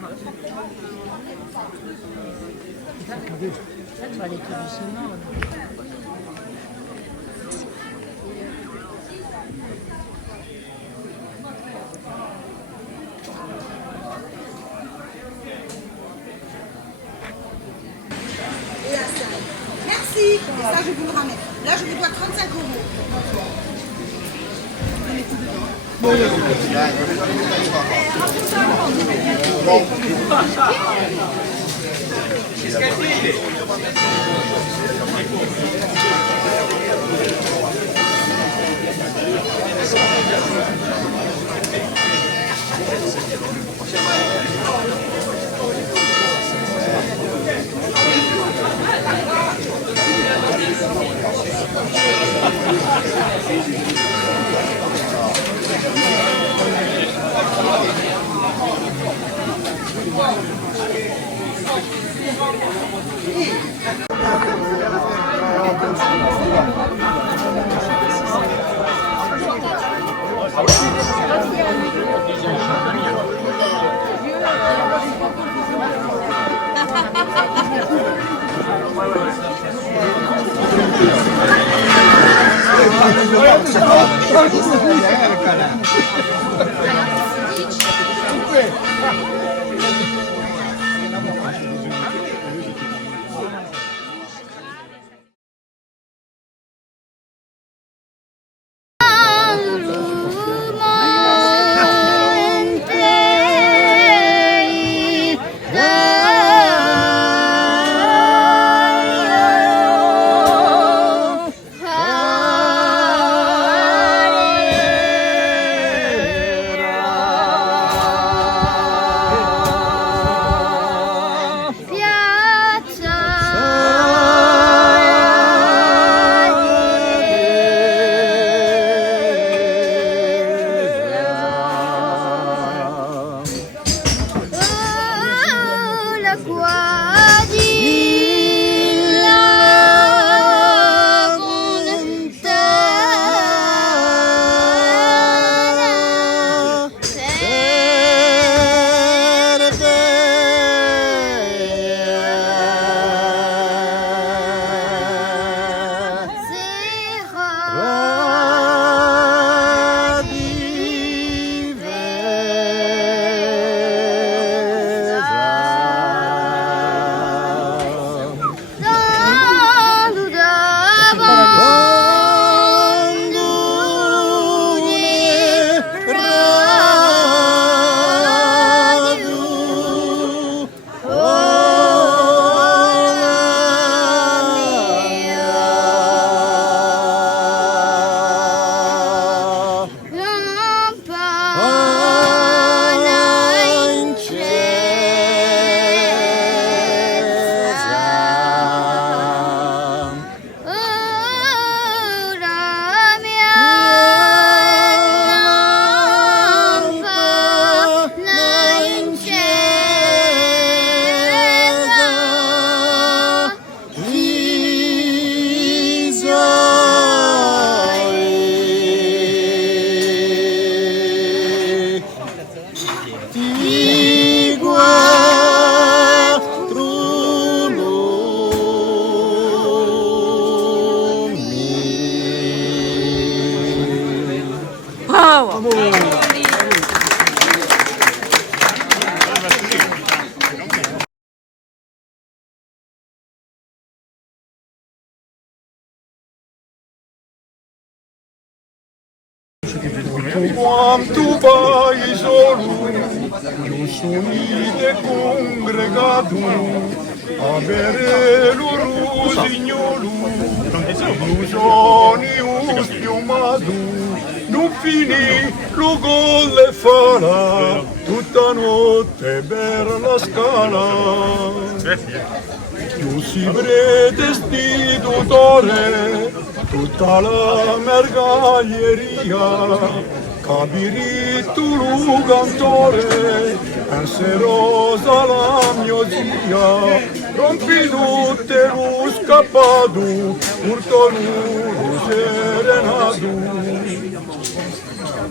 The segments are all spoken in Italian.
Tu vas aller tout doucement. Et à 5. Merci. Et ça, je vous le ramène. Là, je vous dois 35 euros. Quam tu vai solo, io sono congregato, a bere lo rosignolo, io sono spiumato, non finì lo gol e farà, tutta notte per la scala. Io si predestinatore, tutta la mercaglieria, capirito lo cantore, penserosa la mia zia, rompi tutte lo scappato, portano lo serenato.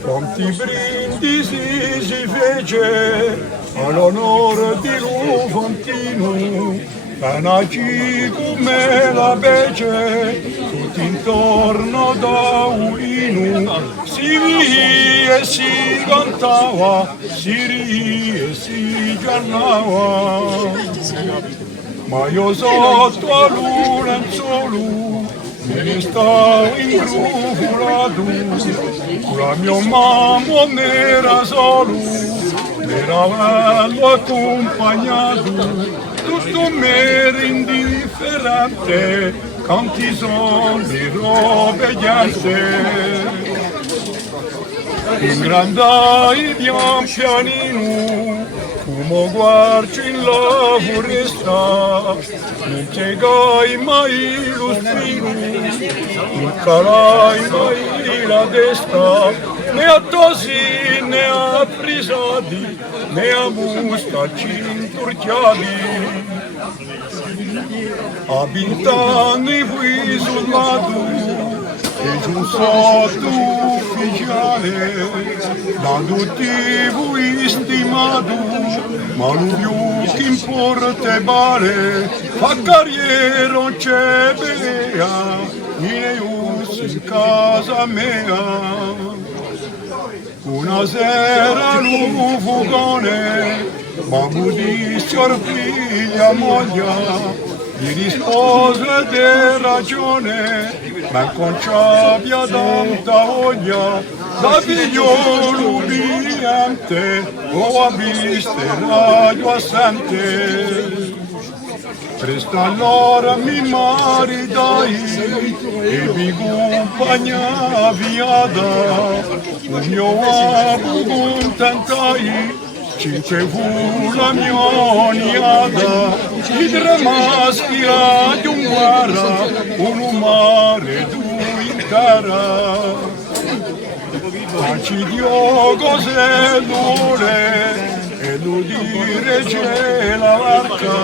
Quanti brindisi si fece all'onore di Luvantino, Panagi come la bece, tutto intorno da Uinu, si ri e si cantava, si ri e si giornava. Ma io sotto a Lurenzolo mi stavo ingrufolato, la mia mamma non era solo, mi eravamo accompagnato, tutto mi era indifferente, quanti sono di robe giante. Ingrandai pian pianino, come guardo in la foresta, non piegai mai lo spino, non calai mai la testa, né a tosi né a frisati, né a mustacci intorciati. A 20 anni fui soldato, e giù sotto ufficiale, da tutti voi stimato, ma non più che importa male, fa carriera non c'è pelea, io in casa mia. Una sera l'uomo fugone, ma mi disse figlia moglie, gli rispose di ragione, ma non c'abbia tanta voglia, da figliolo niente, o a vista radio assente. Presto allora mi maritai e mi compagna viada, un mio amo contentai, cinque fu la mia niada, i tre maschi ad un guarda, un mare due in terra. Ma ci dio cos'è l'ore, e lo dire c'è la barca,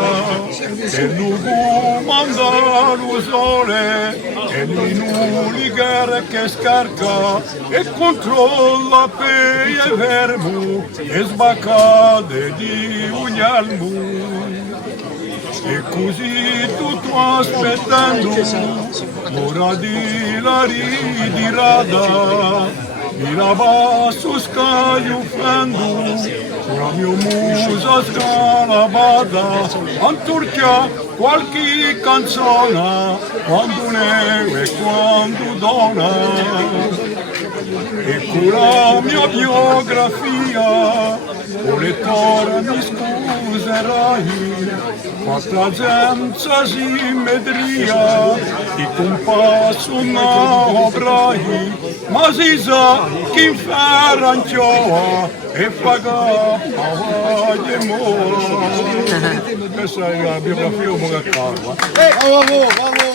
e lo comanda lo sole, e l'inuliger che scarca, e controlla pe e vermo, e sbaccade di ugnalmo. E così tutto aspettando, ora di la ridirada, mi lava su scagliuffando, la mia musa scalabada, anturchia qualche canzone, quando neve e quando dona. E con la mia biografia, o lettore mi scuserai, quanta gente simmetria, di compasso non avrai, ma si sa che in ferrancioa e paga pavaglie mora. Questa è la biografia di Mogacarva. Bravo, bravo!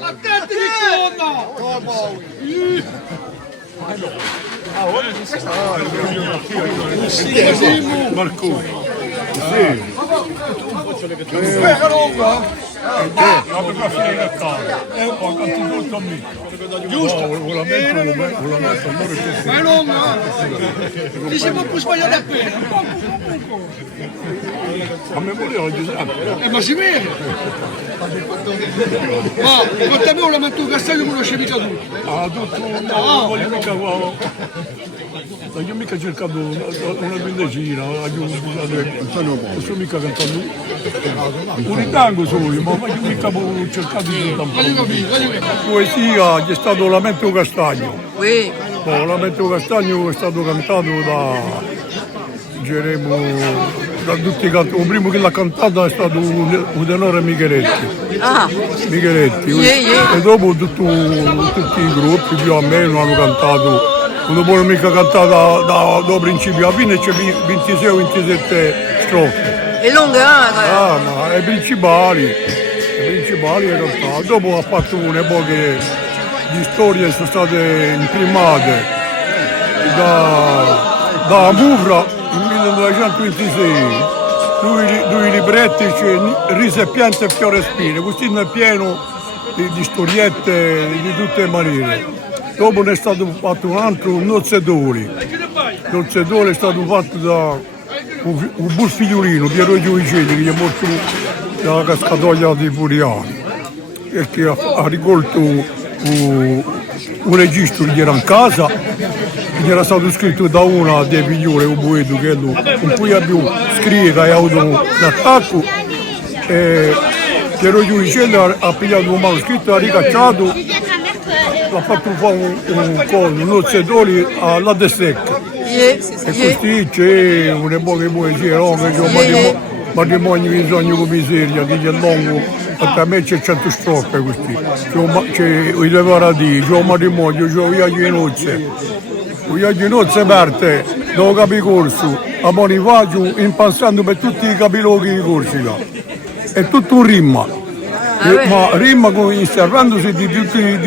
La testa di donna! Marco. La biografia di Gattara. Ho cantato tutto a me. Giusto? Lo metto, Ma è lunga! Ti si può sbagliare da qui? a memoria oggi Giuseppe. Ma si vede! Ma quanto a me la metto castello non conosce mica tu! Ah, tutto, no, voglio mica, io mica cercando una quindicina, non sto mica cantando un tango solo, ma io mica ho cercato di cantare. Poesia c'è stato Lamento Castagno. Oui. Lamento Castagno è stato cantato da Geremo, da tutti i cantanti. Il primo che l'ha cantato è stato Udenore Micheletti. Ah. Micheletti. Yeah. E dopo tutti i gruppi più o meno hanno cantato. Non può mica cantare da principio a fine, c'è 26 o 27 strofe. È lunga, Ma le principali è cantato. Dopo ha fatto una poche di storie sono state imprimate da Mufra nel 1926. Due libretti, c'è Riso e piante e fiore e spine, questo è pieno di storiette di tutte le maniere. Dopo ne è stato fatto un altro Nozzedoli. Nozzedoli è stato fatto da un bus figliolino, Piero Giovicelli, che è morto dalla cascatoia di Furiani e che ha ricolto un registro che era in casa, che era stato scritto da una dei figlioli, un poeta che è lui, con cui abbiamo scritto e ha avuto un attacco. Piero Giovicelli ha pigliato un manoscritto, ha ricacciato, l'ha fatto fare un Nozzedoli alla De Secca. E così c'è una poche poesie, matrimonio di sogno con miseria, che è lungo, a me c'è 100 strofe questi. C'è i separati, c'è un matrimonio, c'è un viaggio in nozze. Un viaggio in nozze parte dopo Capicorso a Bonifacio, impassando per tutti i capiloghi di Corsica. È tutto un rimma, ma rimma servendosi di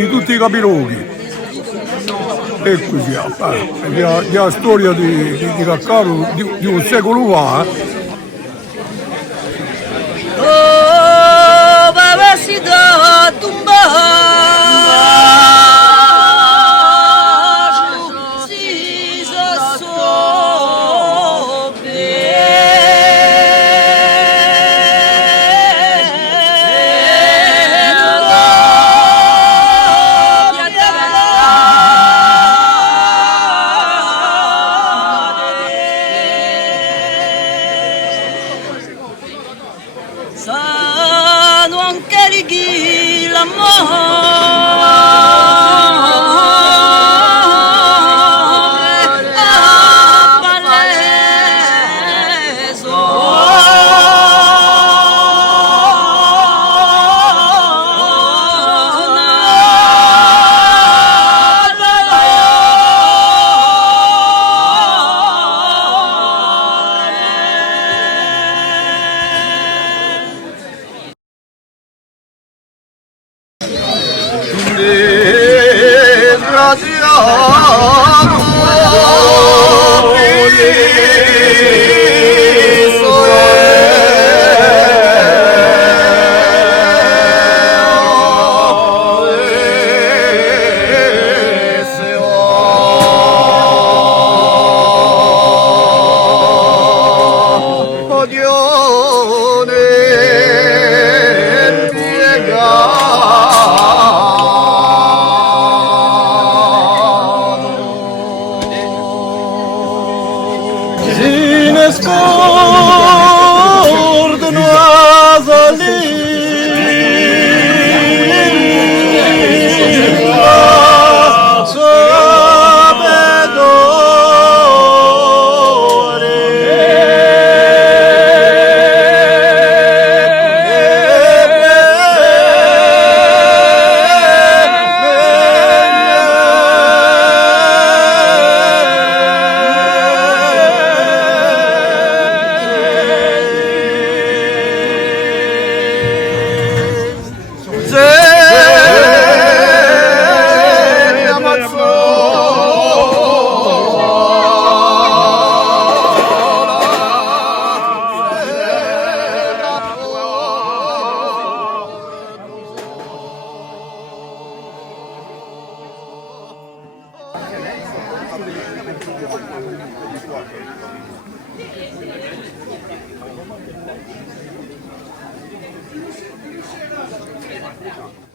tutti i capiloghi. E così, è la storia di Caccaro di un secolo fa. Oh, baba si da tumba. Sano anche righi l'amore a Palleso. Scordano a Grazie.